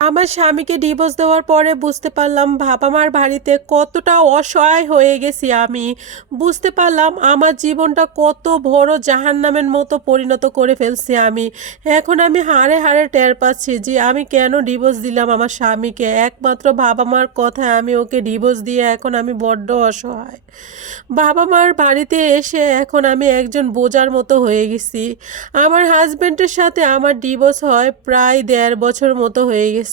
আমার স্বামীকে ডিভোর্স দেওয়ার পরে বুঝতে পারলাম বাবা মার বাড়িতে কতটা অসহায় হয়ে গেছি আমি। বুঝতে পারলাম আমার জীবনটা কত বড় জাহান্নামের মতো পরিণত করে ফেলছি আমি। এখন আমি হাড়ে হাড়ে টের পাচ্ছি যে আমি কেন ডিভোর্স দিলাম আমার স্বামীকে। একমাত্র বাবা মার কথায় আমি ওকে ডিভোর্স দিয়ে এখন আমি বড্ড অসহায়। বাবা মার বাড়িতে এসে এখন আমি একজন বোঝার মতো হয়ে গেছি। আমার হাজব্যান্ডের সাথে আমার ডিভোর্স হয় প্রায় দেড় বছর মতো হয়ে গেছে।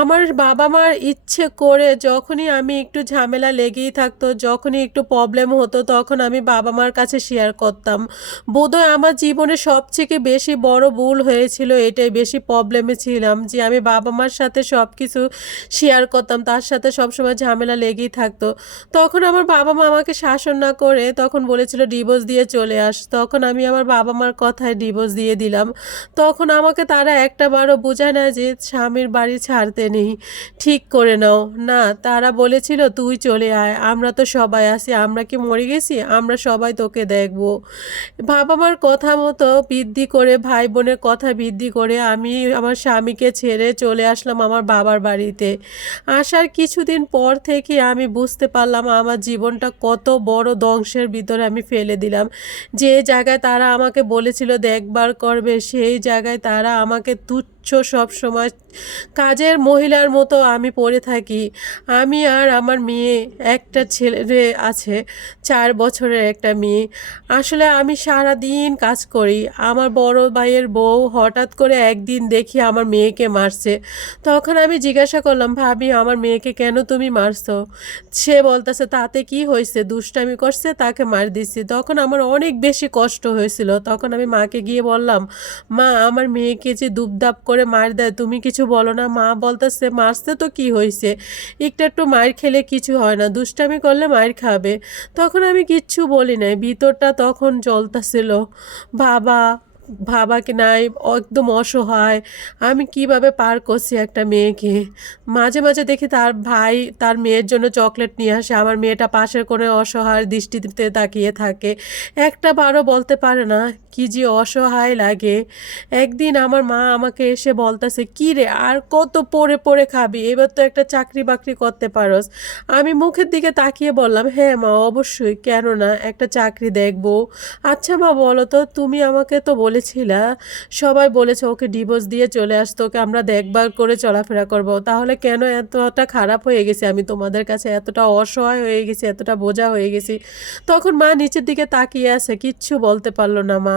আমার বাবা মার ইচ্ছে করে যখনই আমি একটু ঝামেলা লেগেই থাকতো, যখনই একটু প্রবলেম হতো, তখন আমি বাবা মার কাছে শেয়ার করতাম। বোধহয় আমার জীবনে সবথেকে বেশি বড় ভুল হয়েছিল এটাই, বেশি প্রবলেমে ছিলাম যে আমি বাবা মার সাথে সব কিছু শেয়ার করতাম, তার সাথে সবসময় ঝামেলা লেগেই থাকতো। তখন আমার বাবা মা আমাকে শাসন না করে তখন বলেছিল ডিভোর্স দিয়ে চলে আস। তখন আমি আমার বাবা মার কথায় ডিভোর্স দিয়ে দিলাম। তখন আমাকে তারা একটা বারও বোঝায় না যে স্বামীর বাড়ি ছাড়তে নেই। ঠিক করে নাও। না, তারা বলেছিল, তুই চলে আয়। আমরা তো সবাই আছি। আমরা কি মরে গেছি? আমরা সবাই তোকে দেখব। বাবা মার কথা মতো বৃদ্ধি করে ভাই বোনের কথা বৃদ্ধি করে আমি আমার স্বামীকে ছেড়ে চলে আসলাম আমার বাবার বাড়িতে। আসার কিছুদিন পর থেকে আমি বুঝতে পারলাম, আমার জীবনটা কত বড় ধ্বংসের ভিতরে আমি ফেলে দিলাম। যে জায়গায় তারা আমাকে বলেছিল, দেখবার করবে, সেই জায়গায় তারা আমাকে তুচ্ছ সব সময়। কাজের মহিলার মতো আমি পড়ে থাকি। আমি আর আমার মেয়ে, একটা ছেলে আছে, চার বছরের একটা মেয়ে। আসলে আমি সারা দিন কাজ করি। আমার বড় ভাইয়ের বউ হঠাৎ করে একদিন দেখি আমার মেয়েকে মারছে। তখন আমি জিজ্ঞাসা করলাম, ভাবি, আমার মেয়েকে কেন তুমি মারছো? সে বলতেছে, তাতে কি হয়েছে? দুষ্টামি করছে, তাকে মার দিচ্ছি তখন আমার অনেক বেশি কষ্ট হয়েছিল। তখন আমি মাকে গিয়ে বললাম, মা, আমার মেয়েকে যে দুবদাপ করে মার দেয়। তুমি কিছু বলো না, মা বলতেছে, মারছে তো কি হয়েছে একটু একটু মায়ের খেলে কিছু হয় না, দুষ্টামি করলে মায়ের খাবে। তখন আমি কিচ্ছু বলি নাই, ভিতরটা তখন জ্বলতেছিল। বাবা বাবাকে নাই, একদম অসহায়। আমি কীভাবে পার করছি একটা মেয়েকে? মাঝে মাঝে দেখি তার ভাই তার মেয়ের জন্য চকলেট নিয়ে আসে, আমার মেয়েটা পাশের কোণে অসহায় দৃষ্টিতে তাকিয়ে থাকে। একটা বারও বলতে পারে না, কি যে অসহায় লাগে। একদিন আমার মা আমাকে এসে বলতেছে, কি রে, আর কত পড়ে পড়ে খাবি? এবার তো একটা চাকরি বাকরি করতে পারোস। আমি মুখের দিকে তাকিয়ে বললাম হ্যাঁ মা, অবশ্যই। কেন না একটা চাকরি দেখব। আচ্ছা মা, বলো তো, তুমি আমাকে তো বলেছিলা, সবাই বলেছে ওকে ডিভোর্স দিয়ে চলে আসতো, ওকে আমরা দেখবার করে চলাফেরা করব। তাহলে কেন এতটা খারাপ হয়ে গেছি? আমি তোমাদের কাছে এতটা অসহায় হয়ে গেছি, এতটা বোঝা হয়ে গেছি। তখন মা নিচের দিকে তাকিয়ে আছে, কিচ্ছু বলতে পারল না মা।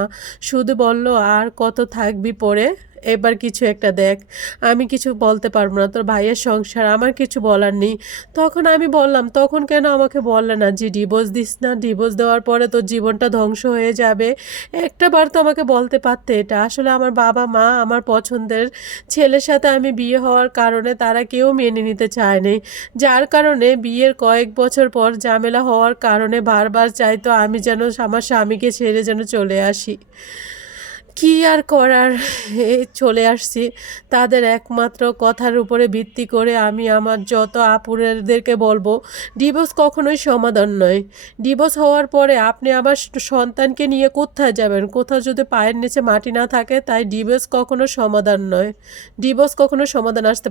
শুধু বলল, আর কত থাকবি পরে? এবার কিছু একটা দেখ। আমি কিছু বলতে পারব না। তোর ভাইয়ের সংসার, আমার কিছু বলার নেই। তখন আমি বললাম, তখন কেন আমাকে বললে না? যে ডিভোর্স দিস না। ডিভোর্স দেওয়ার পরে তোর জীবনটা ধ্বংস হয়ে যাবে। একটা বার তো আমাকে বলতে পারতে এটা। আসলে আমার বাবা, মা, আমার পছন্দের ছেলের সাথে আমি বিয়ে হওয়ার কারণে তারা কেউ মেনে নিতে চায়নি যার কারণে বিয়ের কয়েক বছর পর ঝামেলা হওয়ার কারণে বারবার চাইতো আমি যেন আমার স্বামীকে ছেড়ে যেন চলে আসি। কি আর করার? চলে আসছি। তাদের একমাত্র কথার উপরে ভিত্তি করে আমি আমার যত আপুরেদেরকে বলব, ডিভোর্স কখনোই সমাধান নয়। ডিভোর্স হওয়ার পরে আপনি আবার সন্তানকে নিয়ে কোথায় যাবেন? কোথাও যদি পায়ের নিচে মাটি না থাকে, তাই ডিভোর্স কখনো সমাধান নয়। ডিভোর্স কখনো সমাধান আসতে